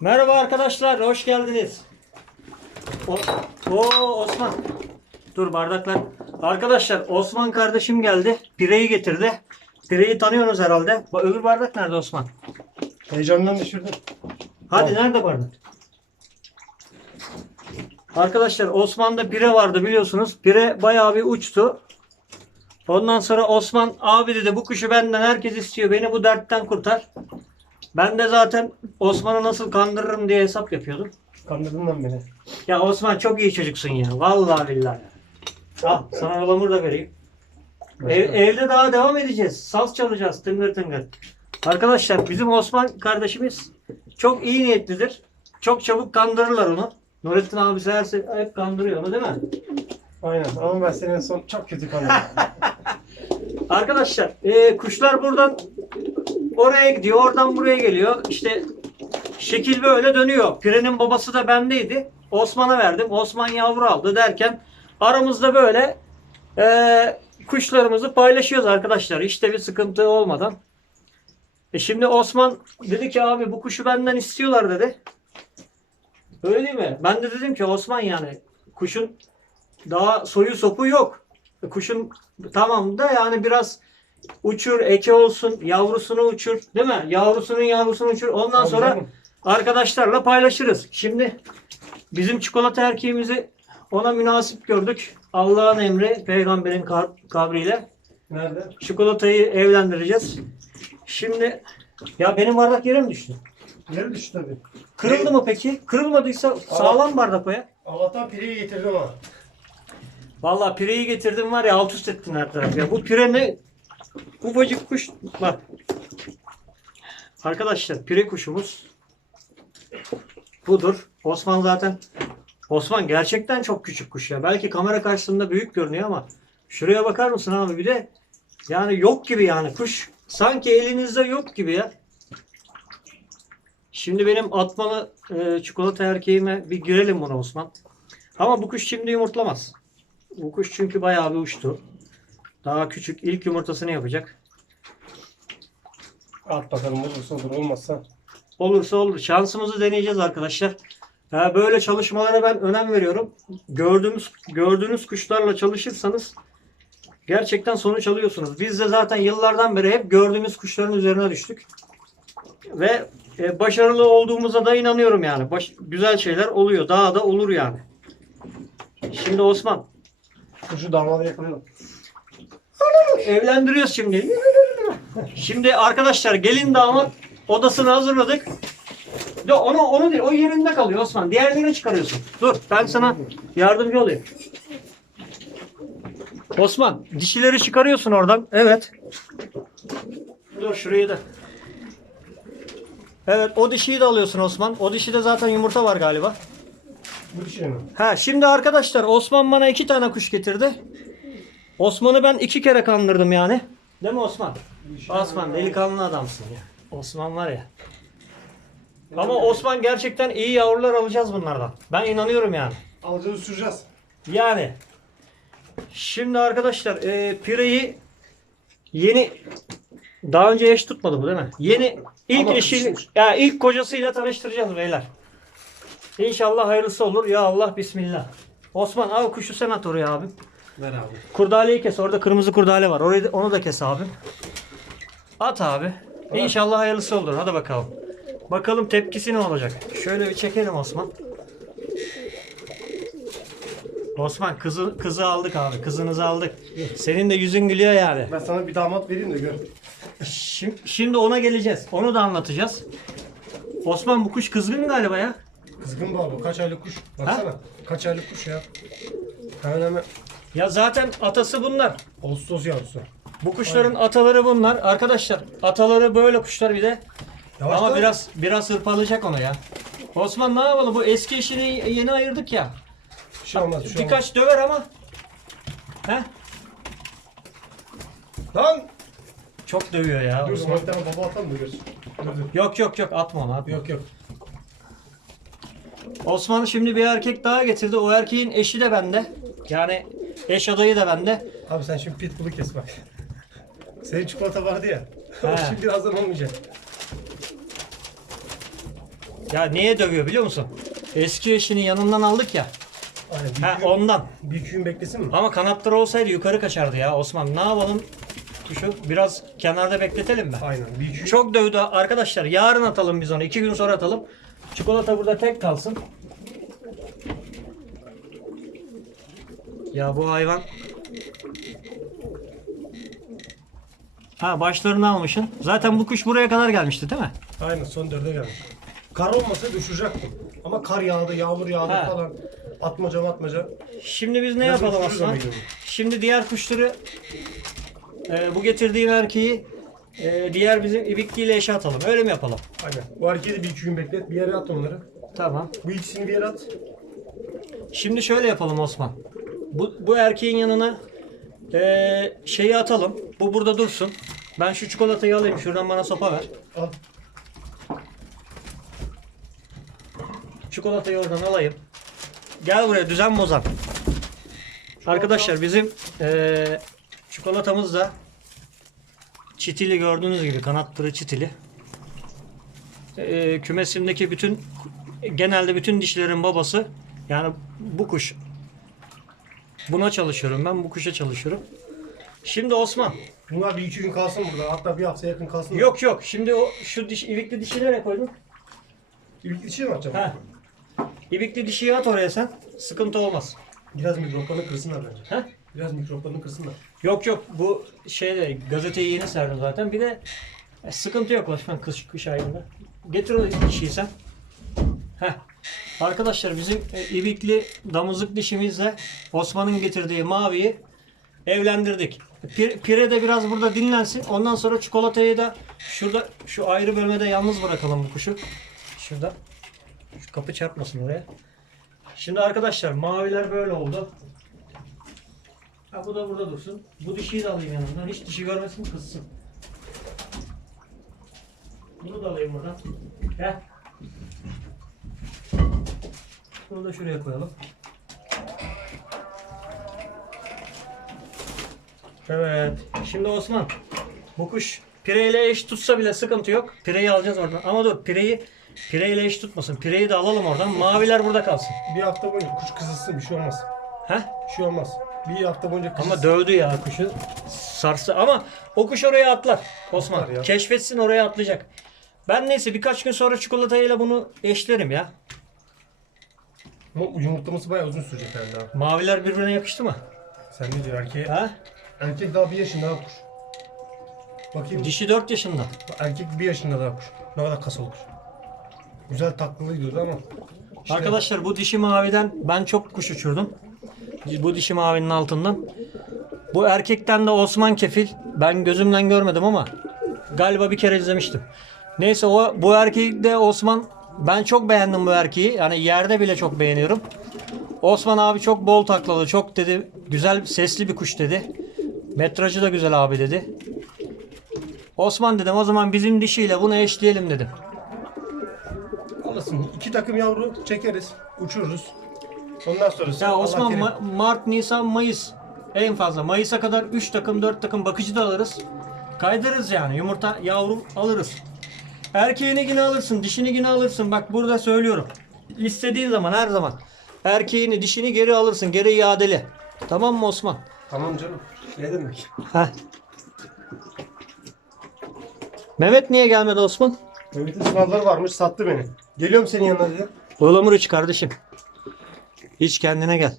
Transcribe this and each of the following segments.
Merhaba arkadaşlar, hoş geldiniz. O, Oo Osman. Dur bardaklar. Arkadaşlar Osman kardeşim geldi. Pireyi getirdi. Pireyi tanıyorsunuz herhalde. Ba- Öbür bardak nerede Osman? Heyecandan düşürdüm. Hadi nerede bardak? Arkadaşlar Osman'da pire vardı biliyorsunuz. Pire bayağı bir uçtu. Ondan sonra Osman abi dedi bu kuşu benden herkes istiyor. Beni bu dertten kurtar. Ben de zaten Osman'ı nasıl kandırırım diye hesap yapıyordum. Kandırdın lan beni. Ya Osman çok iyi çocuksun ya. Vallahi billahi. Al sana ılamur da vereyim. Ev- evde daha devam edeceğiz. Saz çalacağız tıngır tıngır. Arkadaşlar bizim Osman kardeşimiz çok iyi niyetlidir. Çok çabuk kandırırlar onu. Nurettin abi severse hep kandırıyor onu değil mi? Aynen ama ben senin en son çok kötü kandırdım. Arkadaşlar e, kuşlar buradan oraya gidiyor, oradan buraya geliyor. İşte şekil böyle dönüyor. Pirenin babası da bendeydi. Osman'a verdim. Osman yavru aldı derken aramızda böyle e, kuşlarımızı paylaşıyoruz arkadaşlar. İşte bir sıkıntı olmadan. E şimdi Osman dedi ki abi bu kuşu benden istiyorlar dedi. Öyle değil mi? Ben de dedim ki Osman yani kuşun daha soyu sopu yok. E, Kuşun tamam da yani biraz uçur, eke olsun, yavrusunu uçur, değil mi? Yavrusunun yavrusunu uçur. Ondan Tabii sonra canım. arkadaşlarla paylaşırız. Şimdi bizim çikolata erkeğimizi ona münasip gördük. Allah'ın emri, peygamberin kabriyle Nerede? çikolatayı evlendireceğiz. Şimdi ya benim bardak yere mi düştü? Yere düştü tabii. Kırıldı mı peki? Kırılmadıysa sağlam bardak o ya. Allah'tan pireyi getirdim ama. Vallahi pireyi getirdim var ya alt üst ettin her tarafı ya. Bu pire ne? Ufacık kuş. Bak. Arkadaşlar pire kuşumuz budur. Osman zaten Osman gerçekten çok küçük kuş ya. Belki kamera karşısında büyük görünüyor ama şuraya bakar mısın abi bir de yani yok gibi yani kuş sanki elinizde yok gibi ya. Şimdi benim atmalı e, çikolata erkeğime bir girelim buna Osman. Ama bu kuş şimdi yumurtlamaz. Bu kuş çünkü bayağı bir uçtu. Daha küçük ilk yumurtasını yapacak. At bakalım olursa olur olmazsa. Olursa olur. Şansımızı deneyeceğiz arkadaşlar. Ha, böyle çalışmalara ben önem veriyorum. Gördüğümüz gördüğünüz kuşlarla çalışırsanız gerçekten sonuç alıyorsunuz. Biz de zaten yıllardan beri hep gördüğümüz kuşların üzerine düştük. Ve e, başarılı olduğumuza da inanıyorum yani. Baş- güzel şeyler oluyor. Daha da olur yani. Şimdi Osman Kuşu damadı yakalayalım. Evlendiriyoruz şimdi. Şimdi arkadaşlar gelin damat odasını hazırladık. De onu onu değil o yerinde kalıyor Osman. Diğerlerini çıkarıyorsun. Dur ben sana yardımcı olayım. Osman dişileri çıkarıyorsun oradan. Evet. Dur şurayı da. Evet o dişiyi de alıyorsun Osman. O dişide zaten yumurta var galiba. Bu dişi mi? Ha şimdi arkadaşlar Osman bana iki tane kuş getirdi. Osman'ı ben iki kere kandırdım yani. Değil mi Osman? Osman delikanlı adamsın ya. Osman var ya. Ama Osman gerçekten iyi yavrular alacağız bunlardan. Ben inanıyorum yani. Alacağız süreceğiz. Yani. Şimdi arkadaşlar e, Pire'yi yeni daha önce eş tutmadı bu değil mi? Yeni ilk Ama eşiyle kuşmuş. ya ilk kocasıyla tanıştıracağız beyler. İnşallah hayırlısı olur. Ya Allah bismillah. Osman abi kuşu sen at oraya abim. Ver abi. Kurdaleyi kes. Orada kırmızı kurdale var. Orayı da- onu da kes abi. At abi. İnşallah hayırlısı olur. Hadi bakalım. Bakalım tepkisi ne olacak. Şöyle bir çekelim Osman. Osman kızı kızı aldık abi. Kızınızı aldık. Senin de yüzün gülüyor yani. Ben sana bir damat vereyim de gör. Şimdi, şimdi ona geleceğiz. Onu da anlatacağız. Osman bu kuş kızgın galiba ya. Kızgın bal bu. Kaç aylık kuş? Baksana. Kaç aylık kuş ya. Hemen hemen Ya zaten atası bunlar. Ağustos yavrusu. Bu kuşların ataları bunlar. Arkadaşlar ataları böyle kuşlar bir de. Yavaş Ama lan. biraz biraz hırpalayacak onu ya. Osman ne yapalım bu eski işini yeni ayırdık ya. Bir şey olmaz. Bir şey olmaz. Birkaç döver ama. He? Lan! Çok dövüyor ya. Dur Osman. tane baba atalım da görsün. Dur dur. Yok yok yok atma onu atma. Yok yok. Osman şimdi bir erkek daha getirdi. O erkeğin eşi de bende. Yani eş adayı da bende. Abi sen şimdi pitbull'u kes bak. Senin çikolata vardı ya. He. şimdi birazdan olmayacak. Ya niye dövüyor biliyor musun? Eski eşini yanından aldık ya. Aynen. Bir, Ha gün, ondan. bir iki gün beklesin mi? Ama kanatları olsaydı yukarı kaçardı ya Osman. Ne yapalım? Kuşu biraz kenarda bekletelim mi? Aynen. Bir iki gün. Çok dövdü arkadaşlar. Yarın atalım biz onu. iki gün sonra atalım. Çikolata burada tek kalsın. Ya bu hayvan... Ha başlarını almışsın. Zaten bu kuş buraya kadar gelmişti değil mi? Aynen son dörde gelmiş. Kar olmasa düşecektim. Ama kar yağdı, yağmur yağdı Ha. falan. Atmaca atmaca. Şimdi biz ne Biraz yapalım uçururuz aslında? ama yine. Şimdi diğer kuşları e, bu getirdiğin erkeği e, diğer bizim ibikliyle eşe atalım. Öyle mi yapalım? Aynen. Bu hareketi bir iki gün beklet. Bir yere at onları. Tamam. Bu ikisini bir yere at. Şimdi şöyle yapalım Osman. Bu, bu erkeğin yanına eee, şeyi atalım. Bu burada dursun. Ben şu çikolatayı alayım. Şuradan bana sopa ver. Al. Çikolatayı oradan alayım. Gel buraya düzen bozan. Arkadaşlar bizim eee çikolatamız da çitili gördüğünüz gibi kanatları çitili. Eee, kümesimdeki bütün genelde bütün dişlerin babası yani bu kuş buna çalışıyorum ben bu kuşa çalışıyorum. Şimdi Osman Bunlar bir iki gün kalsın burada. Hatta bir hafta yakın kalsın. yok yok şimdi o şu diş ivikli dişi nereye koydun? İlk dişi mi atacağım? Ha. İvikli dişiyi at oraya sen. Sıkıntı olmaz. Biraz mikroplarını kırsınlar bence. Ha? Biraz mikroplarını kırsınlar. Yok yok bu şeyde gazeteyi yeni serdim zaten. Bir de e, sıkıntı yok Osman kış, kış ayında. Getir o dişiyi sen. Heh. Arkadaşlar bizim e, ibikli damızlık dişimizle Osman'ın getirdiği maviyi evlendirdik. Pir- Pire de biraz burada dinlensin. Ondan sonra çikolatayı da şurada şu ayrı bölmede yalnız bırakalım bu kuşu. Şurada. Şu kapı çarpmasın oraya. Şimdi arkadaşlar maviler böyle oldu. Ha bu da burada dursun. Bu dişiyi de alayım yanımdan. Hiç dişi görmesin kızsın. Bunu da alayım buradan. Gel. Bunu da şuraya koyalım. Evet. Şimdi Osman. Bu kuş pireyle eş tutsa bile sıkıntı yok. Pireyi alacağız oradan. Ama dur pireyi pireyle eş tutmasın. Pireyi de alalım oradan. Maviler burada kalsın. Bir hafta boyunca kuş kızılsın bir şey olmaz. Heh? Bir şey olmaz. Bir hafta boyunca kızılsın. Ama dövdü ya kuşu. Sarsı ama o kuş oraya atlar. Osman Atlar ya. keşfetsin oraya atlayacak. Ben neyse birkaç gün sonra çikolatayla bunu eşlerim ya. Ama yumurtlaması bayağı uzun sürecek yani daha. Maviler birbirine yakıştı mı? Sen ne diyorsun erkeğe? Ha? Erkek daha bir yaşında daha kuş. Bakayım. Dişi 4 yaşında. Erkek bir yaşında daha kuş. Ne kadar kasılı kuş. Güzel taklalı gidiyordu ama. işte Arkadaşlar bu dişi maviden ben çok kuş uçurdum. Bu dişi mavinin altından. Bu erkekten de Osman Kefil. Ben gözümden görmedim ama galiba bir kere izlemiştim. Neyse o bu erkeği de Osman ben çok beğendim bu erkeği. Yani yerde bile çok beğeniyorum. Osman abi çok bol taklalı, çok dedi güzel sesli bir kuş dedi. Metrajı da güzel abi dedi. Osman dedim o zaman bizim dişiyle bunu eşleyelim dedim. Alırsın. İki takım yavru çekeriz. Uçururuz. Ondan sonrası. Ya Osman. Ma- Mart, Nisan, Mayıs en fazla. Mayıs'a kadar 3 takım 4 takım bakıcı da alırız. Kaydırırız yani yumurta yavru alırız. Erkeğini yine alırsın, dişini yine alırsın. Bak burada söylüyorum. İstediğin zaman her zaman. Erkeğini, dişini geri alırsın. Geri iadeli. Tamam mı Osman? Tamam canım. Ne demek? Heh. Mehmet niye gelmedi Osman? Mehmet'in sınavları varmış sattı beni. Geliyorum senin yanına dedi. Ilamur iç kardeşim. İç kendine gel.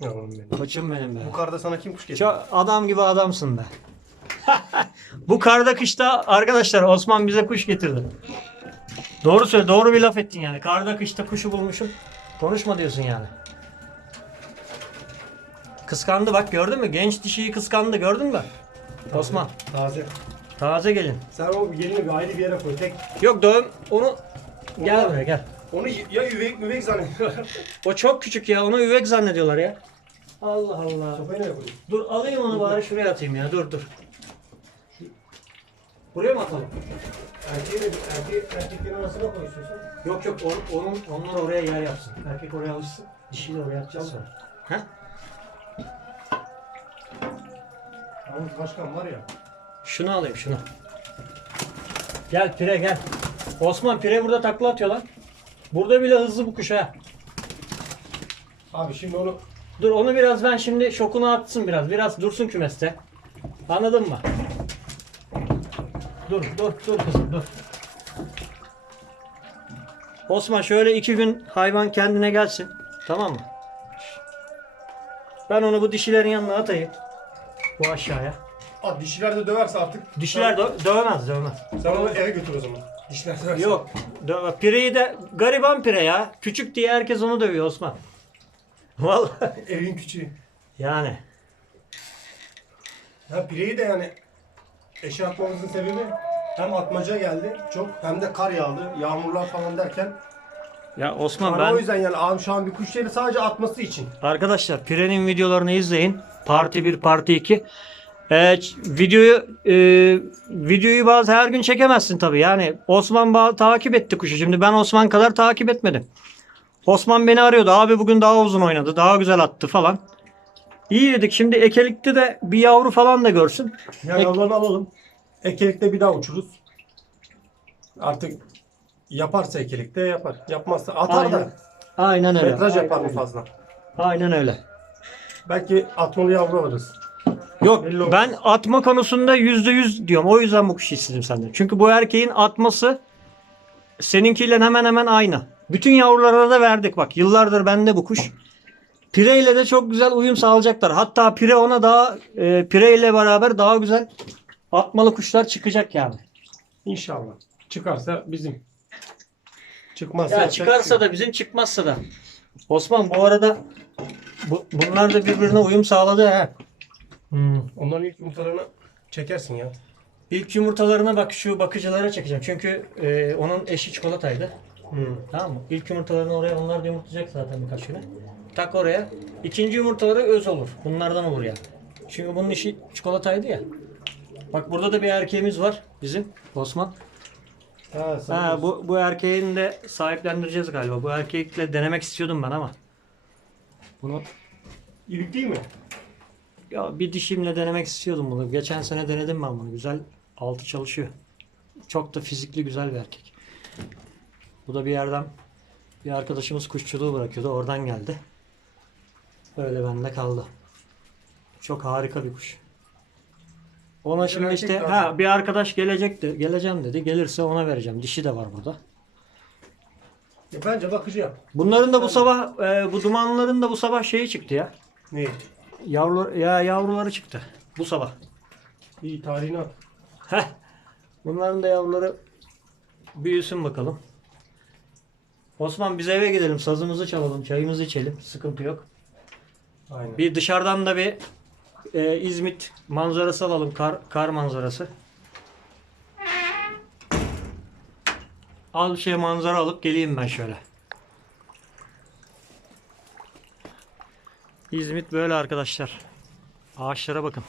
Yavrum benim. Koçum benim be. Bu karda sana kim kuş getirdi? Çok adam gibi adamsın be. Bu karda kışta arkadaşlar Osman bize kuş getirdi. Doğru söyle, doğru bir laf ettin yani. Karda kışta kuşu bulmuşum. Konuşma diyorsun yani. Kıskandı bak gördün mü? Genç dişiyi kıskandı gördün mü? Osman Taze. taze gelin. Sen o gelini bir ayrı bir yere koy. Tek. Yok dövüm onu gel buraya gel. Onu ya üvek müvek zannediyorlar. O çok küçük ya onu üvek zannediyorlar ya. Allah Allah. Sopayı nereye koyayım? Dur alayım onu bari şuraya atayım ya dur dur. Buraya mı atalım? Erkeği de erkeği, erkeklerin arasına koy istiyorsan. Yok yok onun, onun, onlar oraya yer yapsın. Erkek oraya alışsın. Dişi de oraya atacağız sonra. Ha? Yalnız başkan var ya. Şunu alayım şunu. Gel pire gel. Osman pire burada takla atıyor lan. Burada bile hızlı bu kuş ha. Abi şimdi onu Dur onu biraz ben şimdi şokunu atsın biraz. Biraz dursun kümeste. Anladın mı? Dur dur dur kızım dur. Osman şöyle iki gün hayvan kendine gelsin. Tamam mı? Ben onu bu dişilerin yanına atayım. Bu aşağıya. Aa, dişiler de döverse artık. Dişiler dö- dövemez dövemez. Sen onu eve götür o zaman. Dişiler döverse. Yok. Dö- pireyi de gariban pire ya. Küçük diye herkes onu dövüyor Osman. Vallahi Evin küçüğü. yani. Ya pireyi de yani eşe atmamızın sebebi hem atmaca geldi çok hem de kar yağdı. Yağmurlar falan derken. Ya Osman ben O yüzden yani ağam şu an bir kuş değil sadece atması için. Arkadaşlar Pire'nin videolarını izleyin. Parti 1, Parti 2. Ee, ç- videoyu e, videoyu bazı her gün çekemezsin tabii. Yani Osman ba- takip etti kuşu. Şimdi ben Osman kadar takip etmedim. Osman beni arıyordu. Abi bugün daha uzun oynadı. Daha güzel attı falan. İyi dedik. Şimdi ekelikte de bir yavru falan da görsün. Ya Ek- alalım. Ekelikte bir daha uçuruz. Artık yaparsa ekelikte yapar. Yapmazsa atar da. Aynen öyle. Metraj yapar Aynen mı fazla? Aynen öyle. Belki atmalı yavru alırız. Yok Belli olmaz. ben atma konusunda yüzde yüz diyorum. O yüzden bu kuşu istedim senden. Çünkü bu erkeğin atması seninkiyle hemen hemen aynı. Bütün yavrulara da verdik bak. Yıllardır bende bu kuş. Pire ile de çok güzel uyum sağlayacaklar. Hatta Pire ona daha e, Pire ile beraber daha güzel atmalı kuşlar çıkacak yani. İnşallah. Çıkarsa bizim. Çıkmazsa Ya çıkarsa da bizim çıkmazsa da. Osman bu arada bu, bunlar da birbirine uyum sağladı ha. Hmm. Onların ilk yumurtalarını çekersin ya. İlk yumurtalarına bak şu bakıcılara çekeceğim. Çünkü e, onun eşi çikolataydı. Hmm. Tamam mı? İlk yumurtalarını oraya onlar da yumurtlayacak zaten birkaç güne. Tak oraya. İkinci yumurtaları öz olur. Bunlardan olur yani. Çünkü bunun işi çikolataydı ya. Bak burada da bir erkeğimiz var bizim Osman. Ha, Ha, bu, bu erkeğini de sahiplendireceğiz galiba. Bu erkekle denemek istiyordum ben ama. bunu ilik değil mi? Ya bir dişimle denemek istiyordum bunu. Geçen sene denedim ben bunu. Güzel altı çalışıyor. Çok da fizikli güzel bir erkek. Bu da bir yerden bir arkadaşımız kuşçuluğu bırakıyordu. Oradan geldi. Öyle bende kaldı. Çok harika bir kuş. Ona şimdi erkek işte ha bir arkadaş gelecekti. Geleceğim dedi. Gelirse ona vereceğim. Dişi de var burada. Ya bence bakıcı yap. Bunların da bu sabah e, bu dumanların da bu sabah şeyi çıktı ya. Ne? Yavru ya yavruları çıktı. Bu sabah. İyi tarihini at. Heh. Bunların da yavruları büyüsün bakalım. Osman biz eve gidelim. Sazımızı çalalım. Çayımızı içelim. Sıkıntı yok. Aynen. Bir dışarıdan da bir e, İzmit manzarası alalım. Kar, kar manzarası. Al bir şey manzara alıp geleyim ben şöyle. İzmit böyle arkadaşlar. Ağaçlara bakın.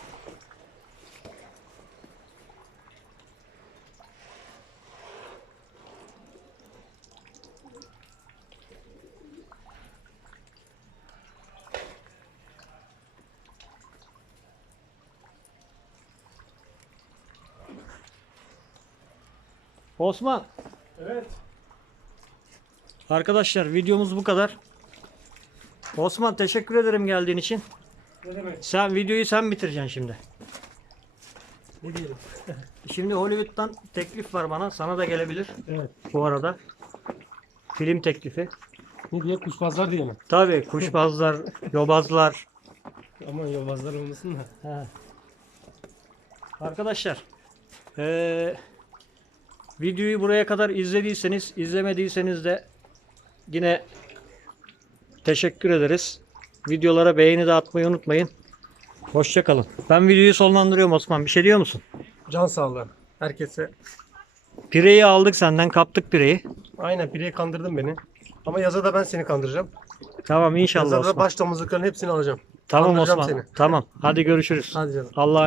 Osman Evet. Arkadaşlar videomuz bu kadar. Osman teşekkür ederim geldiğin için. Ne demek? Sen videoyu sen bitireceksin şimdi. Ne diyelim? Şimdi Hollywood'dan teklif var bana. Sana da gelebilir Evet. bu arada. Film teklifi. Ne diye kuşbazlar diye mi? Tabii kuşbazlar, yobazlar. Aman yobazlar olmasın da. Arkadaşlar eee, videoyu buraya kadar izlediyseniz izlemediyseniz de yine teşekkür ederiz. Videolara beğeni de atmayı unutmayın. Hoşça kalın. Ben videoyu sonlandırıyorum Osman. Bir şey diyor musun? Can sağlığı. Herkese. Pireyi aldık senden. Kaptık pireyi. Aynen pireye kandırdın beni. Ama yazada ben seni kandıracağım. Tamam inşallah Yazada Osman. baş damızlıkların hepsini alacağım. Tamam kandıracağım Osman. seni. Tamam. Hadi görüşürüz. Hadi canım. Allah'a